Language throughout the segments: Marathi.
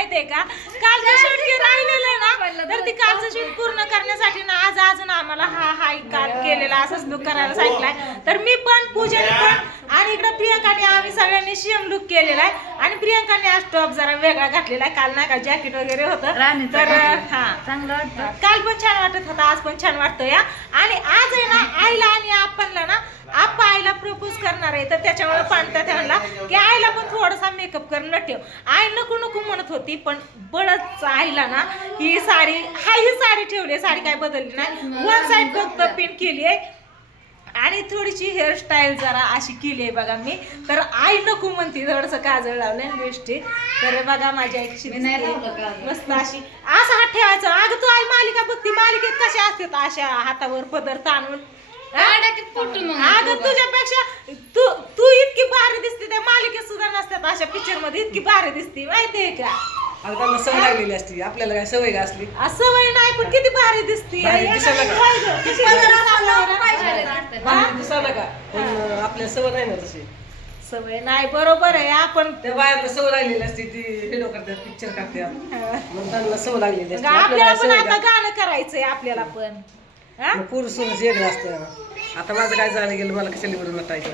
माहितीये का कालचं शूट की राहिलेलं ना तर ती कालचं शूट पूर्ण करण्यासाठी ना आज अजून आम्हाला हा काल केलेला असंच लुक करायला सांगितलाय तर मी पण पूजाने पण आणि इकडे प्रियंकाने आम्ही सगळ्यांनी सेम लुक केलेला आहे आणि प्रियंकाने आज टॉप जरा वेगळा घातलेला आहे काल नाही का जॅकेट वगैरे होतं तर हा चांगलं वाटतं काल पण छान वाटत होता आज पण छान वाटतं या आणि आज आहे ना आईला आणि आपणला ना आप्पा आईला प्रपोज करणार आहे तर त्याच्यामुळे पाणत्या त्यांना की आईला पण थोडासा मेकअप करून ठेव आई नको नको म्हणत होती पण बळच आईला ना ही साडी ही साडी ठेवली साडी काय बदलली नाही वन साइड फक्त पिन केली आहे आणि थोडीशी हेअरस्टाईल जरा अशी केली आहे बघा मी तर आई नको म्हणते थोडंसं काजळ लावलंय लिपस्टिक तर बघा माझ्या एक मस्त अशी असा हात ठेवायचा अगं तू आई मालिका बघती मालिकेत कशा असतात अशा हातावर पदर ताणून अगं तुझ्यापेक्षा तू इतकी भारी दिसते त्या मालिकेत सुद्धा नसतात अशा पिक्चर मध्ये इतकी भारी दिसते माहितीये का त्यांना सवय लागलेली असते आपल्याला काय सवय का असली सवय नाही पण किती भारी दिसते दिसायला का पण आपल्याला सवय नाही ना तशी सवय नाही बरोबर आहे आपण त्या बायांना सवय लागलेली असते ती व्हिडिओ करतात पिक्चर करतात मग त्यांना सवय लागलेली असते आपल्याला पण सवय आता गाणं करायचंय आपल्याला पण पुरुष वेगळं असतं आता माझं काय झालं गेलं मला कशाला निवडून नटायचं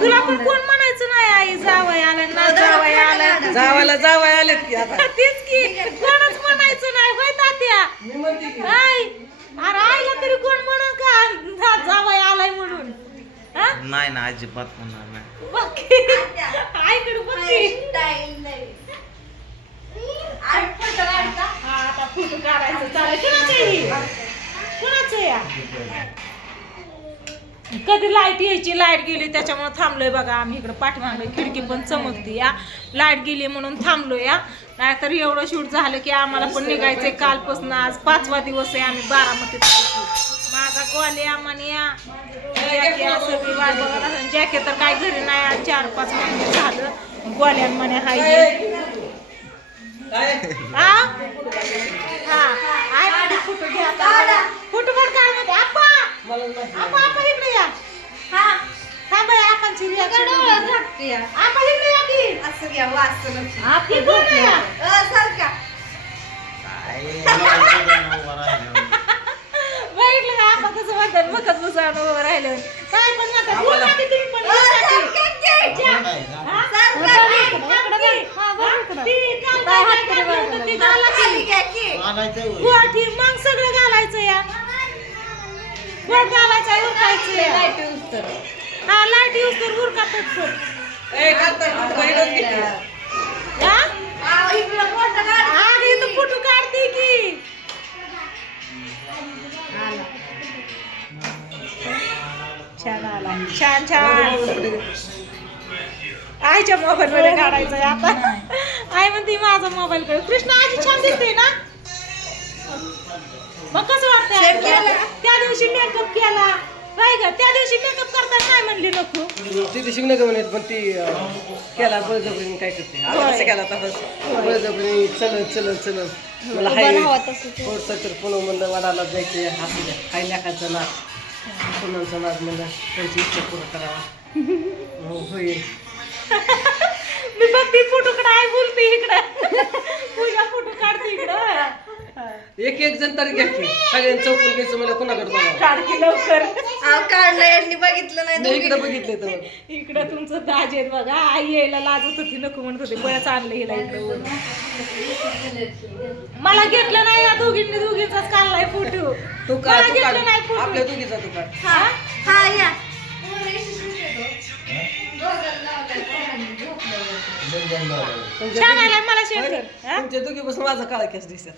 तुला पण कोण म्हणायचं नाही आई जावई आला ना जावई आला जावाय आलेत की आता तेच की कोणच म्हणायचं नाही होय तात्या मी म्हणते की आई अरे आईला तरी कोण म्हणून का जावई आलाय म्हणून नाही ना अजिबात म्हणणार नाही आईकडे बघ आता फोटो काढायचं चालेल कुणाचं या कधी लाईट यायची लाईट गेली त्याच्यामुळे थांबलोय बघा आम्ही इकडे पाठीमागलोय खिडकी पण चमकती या लाईट गेली म्हणून थांबलोय या नाहीतर एवढं शूट झालं की आम्हाला पण निघायचंय कालपासून आज 5वा दिवस आहे आम्ही बारामतीत माझा गोले आम्हाला सगळी वाट बघा जॅकेट तर काय घरी नाही 4-5 महिने झालं गोल्यान म्हणे हाय फोटो घ्या फोटो पण काय म्हणते आप्पा आप्पा इकडे या थांबा आपांची रिॲक्शन आप्पा इकडे या की असं घ्या वाचलं आप इकडे या सारखा बघितलं का आप्पा कसं म्हणतात मकच बसावून उभं राहिलं काय पण म्हणतात बोला की तुम्ही पण मग सगळं घालायचं या गोट घालायचं उरकायचं हा लाईट यूज कर उरका पटपट इथं फोटो काढते की छान आला छान छान आईच्या मोबाईल मध्ये काढायचंय आता आई म्हणते माझा मोबाईल कडे कृष्णा आजी छान दिसते ना मग कसं वाटतं त्या दिवशी मेकअप केला काय ग त्या दिवशी मेकअप करताना नाही म्हणली नको तिथे शिकणं का म्हणत पण ती केला बळजबरीने काय करते कसं केला तसंच बळजबरीने चलत मला हाय थोडंसं तर पुन्हा म्हणलं वडाला जायचं हसू द्या हाय लेखाचं नाच पुन्हाचा नाच म्हणलं त्यांची इच्छा पूर्ण करावा होईल मी बघते फोटो कडे आहे बोलते इकडं पूजा फोटो काढते इकडं एक जण तरी घ्या की सगळ्यांनी चौकून घ्यायचं मला कुणाकडे बघावं काढ की लवकर काढलं यांनी बघितलं नाही इकडे बघितलं तर इकडं तुमचं दाज आहेत बघा आई यायला लाजत होती नको म्हणत होती बरंच आणलं हिला इकडं मला घेतलं नाही ना दोघींचाच काढलाय फोटो तू मला घेतलं नाही फोटो आपल्या दोघीचा तू काढ हा या छान आलाय मला शेअर कर तुमच्या दोघीपासून माझा काळा केस दिसत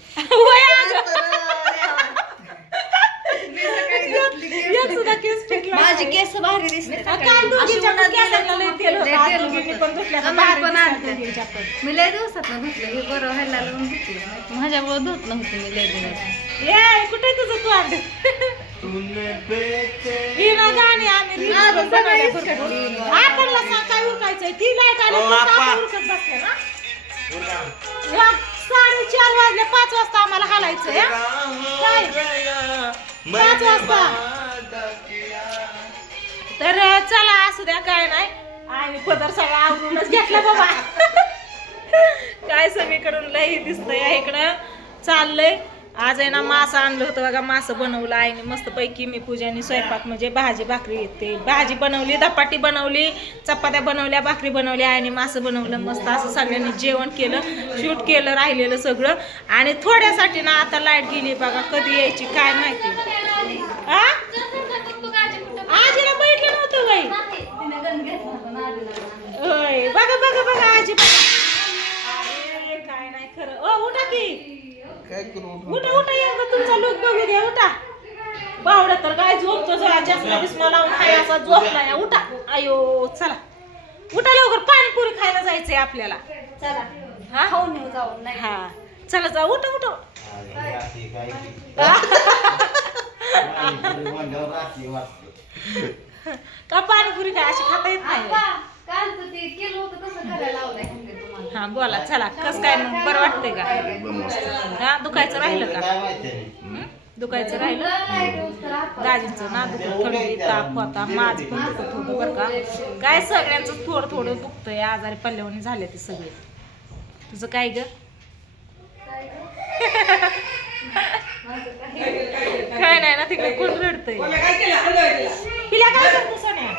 सुद्धा केस टिकला माझी केस भारी दिसते काल दोघींच्या पण केसांना लय तेल होतं. आज दोघींनी पण धुतल्या तर भारी दिसतात दोघींच्या पण. मी लय दिवसात धुतलं हे बरं व्हायला लावून धुतलं माझ्यामुळे धुत नव्हतं मी लय दिवस ये कुठे तुझं तू अंड ही ना गाणी आम्ही रील्स पण बनवल्या भरपूर. आपणला सांग काय उरकायचंय ती लाईट आली तर आपण उरकत बसले ना 4:30 वाजले 5 वाजता आम्हाला हालायचं काय 5 वाजता तर चला असू द्या काय नाही आम्ही पदर सगळा आवरूनच घेतला बाबा काय सगळीकडून लई दिसतंय इकडं चाललंय. आज आहे ना मासं आणलं होतं बघा, मासं बनवलं आहे मस्त पैकी. मी पूजाने स्वयंपाक म्हणजे भाजी भाकरी येते, भाजी बनवली, धपाटी बनवली, चपात्या बनवल्या, भाकरी बनवल्या आणि मासं बनवलं मस्त. असं सगळ्यांनी जेवण केलं, शूट केलं राहिलेलं सगळं. आणि थोड्यासाठी ना आता लाईट गेली बघा, कधी यायची काय माहिती. आजीला बैठलं नव्हतं बाई. होय बघा बघा बघा आजी बघा. अरे काय नाही खरं. ओ उठा की, उठा उठा, या तुमचा लोक बघू द्या. उठा बावडा तर काय झोपतो, चष्मा बिस्मा लावून खाय असा झोपला या. उठा. अयो चला उठा लवकर, पाणीपुरी खायला जायचंय आपल्याला. चला हा खाऊन येऊ जाऊ. हा चला जाऊ, उठा उठा. का पाणीपुरी काय अशी खाता येत नाही. हा बोला चला, कस काय मग बरं वाटतंय का? हा दुखायचं राहिलं का? दुखायचं राहिलं. दाजींचं ना दुखत, थंडी ताप होता, माझं पण दुखत होतं बरं का. काय सगळ्यांचं थोडं थोडं दुखतंय, आजारी पल्ल्यावानी झाले ते सगळे. तुझं काय ग? काय नाही ना, तिकडे कोण रडतंय. तिला काय करतो सोन्या?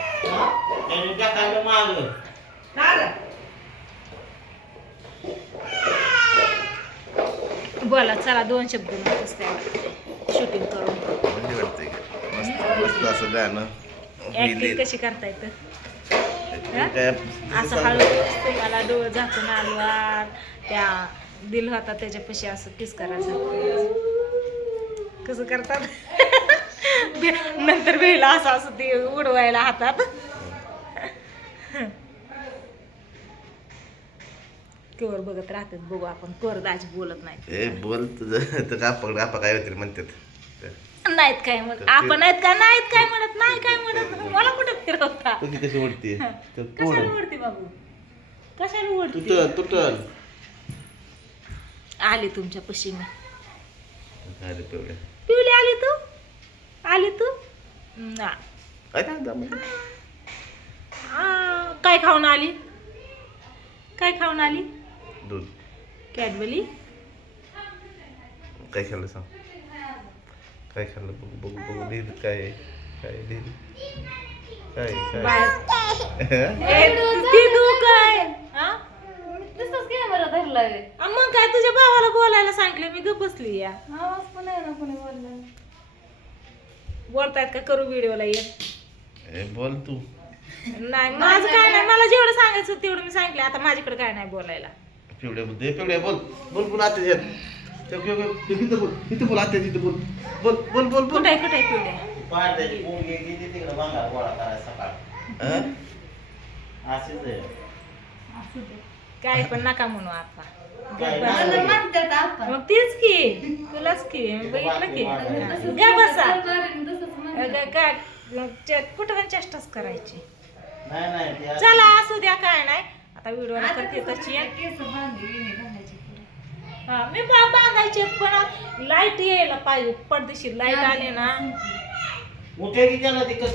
बोला चला, 2 शब्द शूटिंग करून. ऍक्टिंग कशी करता येतं असं हळू तुम्हाला डोळ झाकून आलवार त्या दिल होता त्याच्यापाशी असं किस करायचं. कसं करतात नंतर वेळेला असं असं ते उडवायला हातात. कवर बघत राहतात, बघू आपण. कवर दाजी बोलत नाही. बोल तुझं तर कापा काय होते म्हणतात. नाहीत काय मग आपण नाहीत का, नाहीत काय म्हणत, नाही काय म्हणत. मला कुठे फिरवता? तुझी कशी ओढते कशाला ओढते बाबू, कशाला ओढते? तुटल आली तुमच्या पशी मी. पिवळ्या पिवली आली तू, आली तू ना. काय खाऊन आली, काय खाऊन आली? दूध. कॅडबरी. काय खाल्लं सांग, काय खाल्लं बघू बघू बघू. लिहिलं काय काय लिहिलं काय काय मग काय तुझ्या भावाला बोलायला सांगितलं मी, गप बसली. या बोलतायत का करू व्हिडिओला ये? बोल तू. नाही माझं काय नाही, मला जेवढं सांगायचं तेवढं मी सांगितलं. आता माझ्याकडे काय नाही बोलायला. पिवळ्या बोल, पिवळ्या बोल बोल बोल. आता इथं बोल, इथं बोल, आता तिथं बोल बोल बोल बोल बोल. कुठे कुठे पिवड्या? काय पण नका म्हणू आता. मग तीच की तुलाच की बघितलं की. गा बसा. कुठं पण चेष्टाच करायची. चला असू द्या, काय नाही. आता व्हिडिओ करते तशी. हा मी बांधायचे पण लाईट यायला पाहिजे, पडदेशीर लाईट आले ना.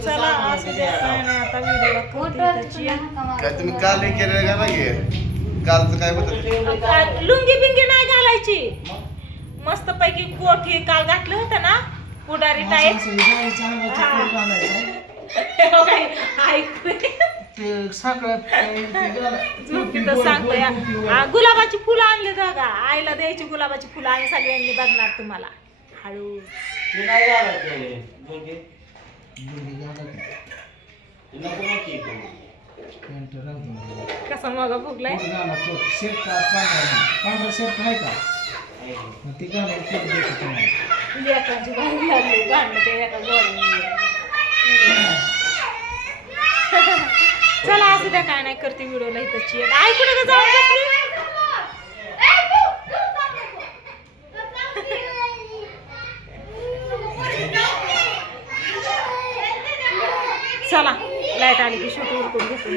चला असू द्या, काय नाही. आता व्हिडिओ करते तशी. काय तुम्ही काल हे केलं का नाही? कालचं काय होतं? लुंगी बिंगी नाही घालायची. मस्त पैकी कोठी काल घातलं होतं ना, पुढारी टाईप. सांगतोय गुलाबाची फुलं आणली बघा, आईला द्यायची गुलाबाची फुलं आणि सगळ्यांनी बघणार तुम्हाला. हळू कसा मग फुगलाय. लेकांची भांडण लागली, भांडण ते एका जोड्याने. चला असू द्या, काय नाही. करते व्हिडिओला इथंची. आई कुठे का जाऊन बसली? चला लाईट आली की शूट उरकून घेतो.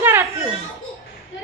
घरात ठेवून